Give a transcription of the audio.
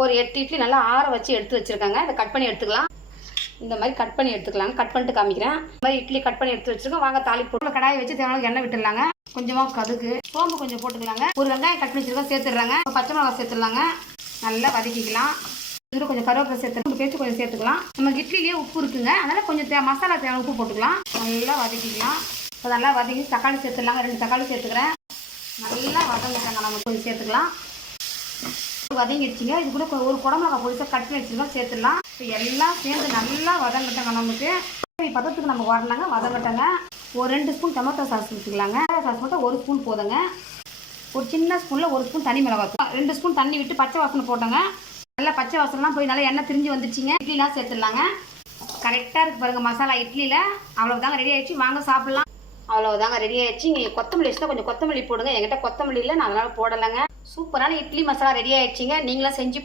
ஒரு 8 இட்லி நல்லா ஆற வச்சு எடுத்து வச்சுருக்காங்க. இதை கட் பண்ணி எடுத்துக்கலாம். இந்த மாதிரி கட் பண்ணி எடுத்துக்கலாங்க. கட் பண்ணிட்டு காமிக்கிறேன். இந்த மாதிரி இட்லி கட் பண்ணி எடுத்து வச்சுருக்கோம். வாங்க தாளிப்பு போட்டு கடாயை வச்சு தேவையான எண்ணெய் விட்டுடலாங்க. கொஞ்சமாக கடுகு, சோம்பு கொஞ்சம் போட்டுக்கலாங்க. ஒரு வெங்காயம் கட் பண்ணி வச்சுருக்கோம் சேர்த்துடுறாங்க. பச்சை மிளகாய் சேர்த்துடலாங்க. நல்லா வதக்கிக்கலாம். இதில் கொஞ்சம் கருவேப்பிலை சேர்த்து பேஸ்ட்டு கொஞ்சம் சேர்த்துக்கலாம். நம்ம இட்லிலேயே உப்பு இருக்குங்க, அதனால் கொஞ்சம் மசாலா தேவை உப்பு போட்டுக்கலாம். நல்லா வதக்கிக்கலாம். இப்போ நல்லா வதக்கி தக்காளி சேர்த்துடலாங்க. 2 தக்காளி சேர்த்துக்கிறேன். நல்லா வதங்கிட்டாங்க. நம்ம கொஞ்சம் சேர்த்துக்கலாம். வதங்கிடுச்சிங்க. இது கூட ஒரு குடமிளகா பொடிசாக கட் பண்ணி வச்சுருக்கோம் சேர்த்துடலாம். இப்போ எல்லாம் சேர்ந்து நல்லா வதங்கிட்டாங்க. நமக்கு பதத்துக்கு நம்ம வரலாங்க. வதங்கட்டாங்க. ஒரு 2 ஸ்பூன் டொமேட்டோ சாஸ் ஊற்றிக்கலாங்க. சாஸ் மட்டும் 1 ஸ்பூன் போதுங்க. ஒரு சின்ன ஸ்பூனில் 1 ஸ்பூன் தனி மிளகாய், 2 ஸ்பூன் தண்ணி விட்டு பச்சை வாசனை போட்டோங்க. நல்லா பச்சை வாசனைலாம் போய் நல்லா எண்ணெய் திரிஞ்சு வந்துடுச்சிங்க. இட்லிலாம் சேர்த்துடலாங்க. கரெக்டாக இருக்குது பாருங்கள் மசாலா இட்லியில். அவ்வளோதாங்க ரெடி ஆகிடுச்சு. வாங்க சாப்பிட்லாம். அவ்வளோதாங்க ரெடி ஆகிடுச்சு. நீங்கள் கொத்தமல்லி வச்சுதான் கொஞ்சம் கொத்தமல்லி போடுங்க. என்கிட்ட கொத்தமல்லி இல்லை, நான் அதனால் போடலைங்க. சூப்பரான இட்லி மசாலா ரெடி ஆகிடுச்சிங்க. நீங்களும் செஞ்சு